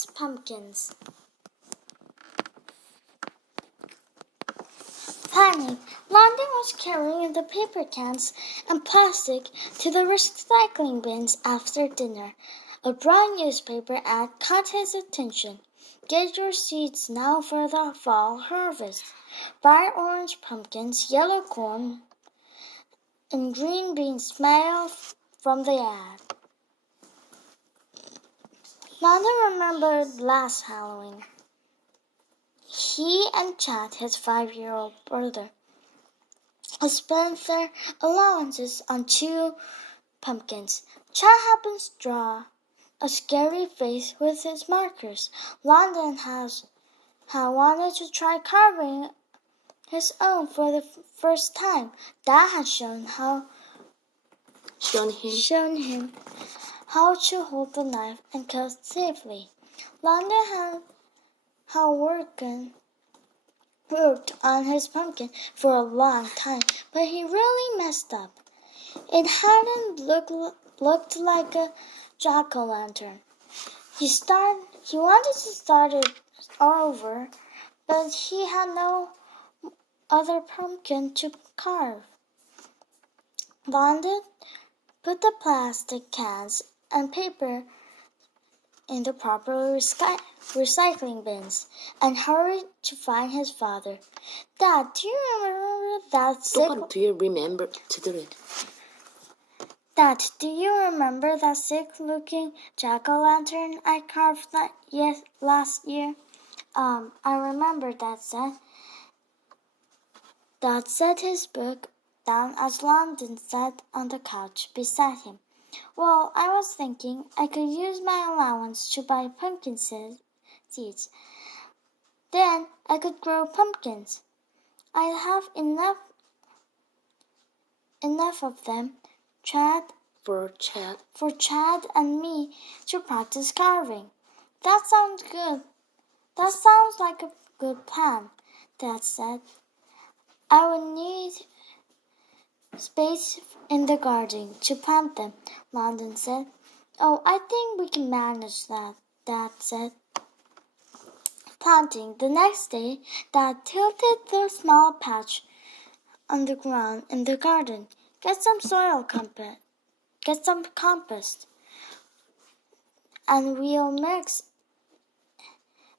Landon's pumpkins. Panic! Landon was carrying the paper cans and plastic to the recycling bins after dinner. A brown newspaper ad caught his attention. Get your seeds now for the fall harvest. Bright orange pumpkins, yellow corn, and green beans smiled from the ad. Landon remembered last Halloween. He and Chad, his 5-year-old brother, spent their allowances on 2 pumpkins. Chad happened to draw a scary face with his markers. Landon had wanted to try carving his own for the first time. Dad had shown him how to hold the knife and cut safely. Landon had worked on his pumpkin for a long time, but he really messed up. It hadn't looked like a jack-o'-lantern. He wanted to start it over, but he had no other pumpkin to carve. Landon put the plastic cans and paper in the proper recycling bins and hurried to find his father. Dad, do you remember that sick-looking jack-o'-lantern I carved last year? I remember, Dad said. Dad set his book down as Landon sat on the couch beside him. Well, I was thinking I could use my allowance to buy pumpkin seeds. Then I could grow pumpkins. I'd have enough of them, for Chad and me to practice carving. That sounds good. That sounds like a good plan, Dad said. I would need space in the garden to plant them, Landon said. Oh, I think we can manage that, Dad said. Planting. The next day, Dad tilted the small patch on the ground in the garden. Get some compost, and we'll mix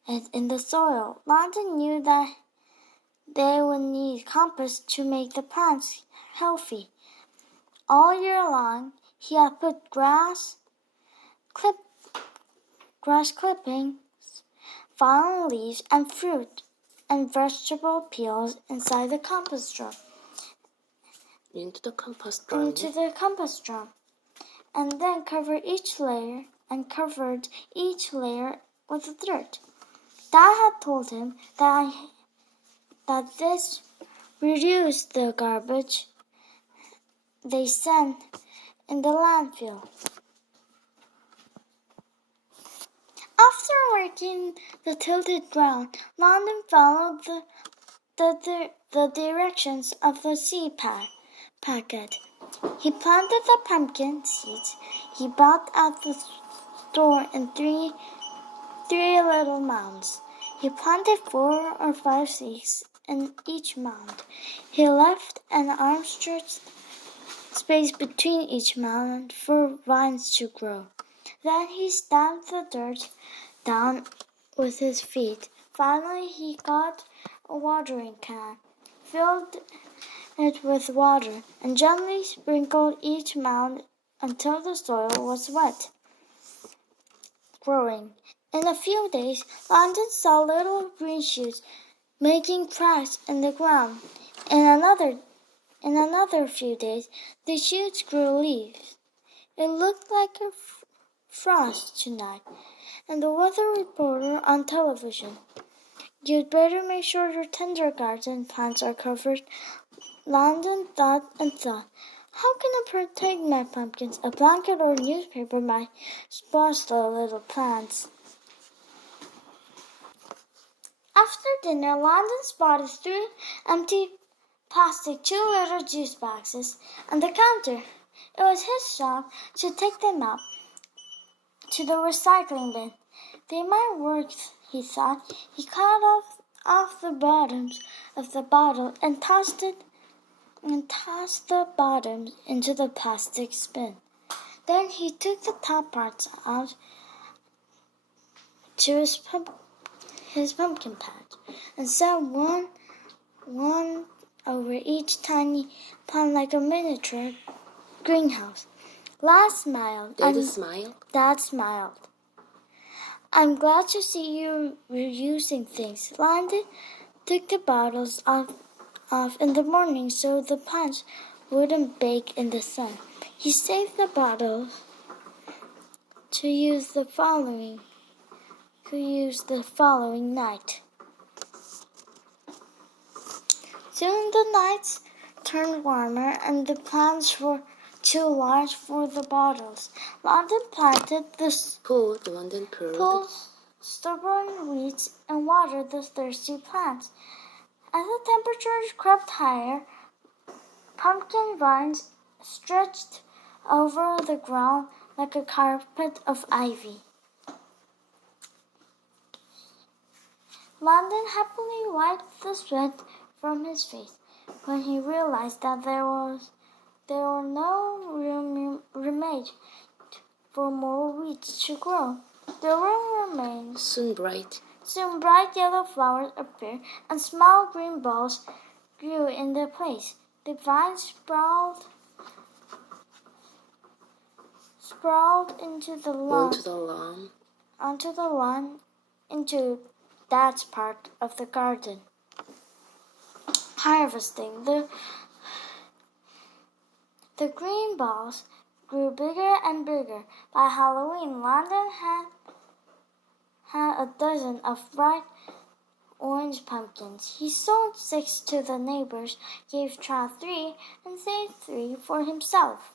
it in the soil. Landon knew that they would need compost to make the plants healthy. All year long, he had put grass clippings, fallen leaves, and fruit and vegetable peels inside the compost drum. Into the compost drum. And then covered each layer with dirt. Dad had told him that this reduced the garbage they sent in the landfill. After working the tilted ground, Landon followed the directions of the seed packet. He planted the pumpkin seeds he bought at the store in three little mounds. He planted 4 or 5 seeds in each mound. He left an arm-stretched space between each mound for vines to grow. Then he stamped the dirt down with his feet. Finally, he got a watering can, filled it with water, and gently sprinkled each mound until the soil was wet. Growing. In a few days, Landon saw little green shoots making cracks in the ground. In another few days, the shoots grew leaves. It looked like a frost tonight, and the weather reporter on television. You'd better make sure your tender garden plants are covered. Landon thought and thought. How can I protect my pumpkins? A blanket or newspaper might spoil the little plants. After dinner, Landon spotted 3 empty plastic 2-liter juice boxes on the counter. It was his job to take them out to the recycling bin. They might work, he thought. He cut off the bottoms of the bottle and tossed the bottoms into the plastic bin. Then he took the top parts out to his pumpkin patch and set one over each tiny plant like a miniature greenhouse. Dad smiled. Dad smiled. I'm glad to see you reusing things. Landon took the bottles off in the morning so the plants wouldn't bake in the sun. He saved the bottles to use the following night. Soon the nights turned warmer and the plants were too large for the bottles. Landon planted pulled stubborn weeds and watered the thirsty plants. As the temperature crept higher, pumpkin vines stretched over the ground like a carpet of ivy. Landon happily wiped the sweat from his face when he realized that there were no room for more weeds to grow. The room remained. Soon bright yellow flowers appeared and small green balls grew in their place. The vines sprawled onto the lawn into that part of the garden. Harvesting. The green balls grew bigger and bigger. By Halloween, Landon had a dozen of bright orange pumpkins. He sold 6 to the neighbors, gave Trot 3, and saved 3 for himself.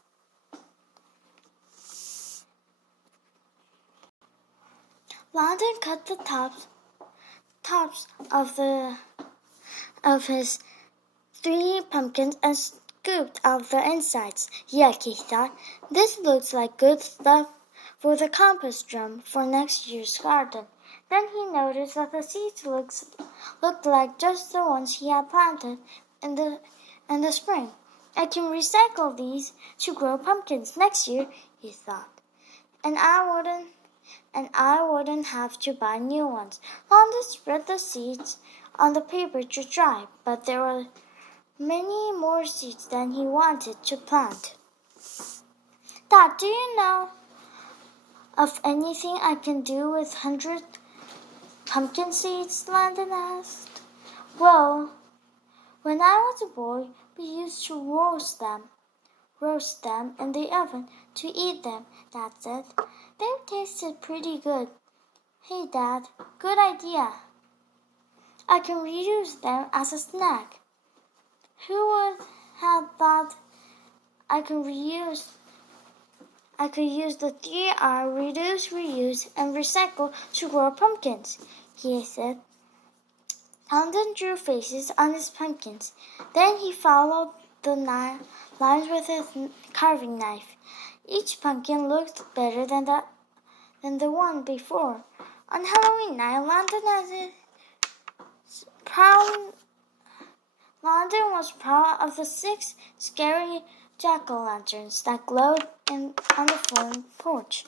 Landon cut the tops of his 3 pumpkins and scooped out the insides. Yuck, he thought. This looks like good stuff for the compost drum for next year's garden. Then he noticed that the seeds looked like just the ones he had planted in the spring. I can recycle these to grow pumpkins next year, he thought. And I wouldn't have to buy new ones. Landon spread the seeds on the paper to dry, but there were many more seeds than he wanted to plant. Dad, do you know of anything I can do with 100 pumpkin seeds? Landon asked. Well, when I was a boy, we used to roast them in the oven to eat them, Dad said. They tasted pretty good. Hey, Dad, good idea. I can reuse them as a snack. Who would have thought I could use the 3R reduce, reuse, and recycle to grow pumpkins, he said. Landon drew faces on his pumpkins. Then he followed the lines with his carving knife. Each pumpkin looked better than the one before. On Halloween night, Landon was proud of the 6 scary jack-o'-lanterns that glowed on the front porch.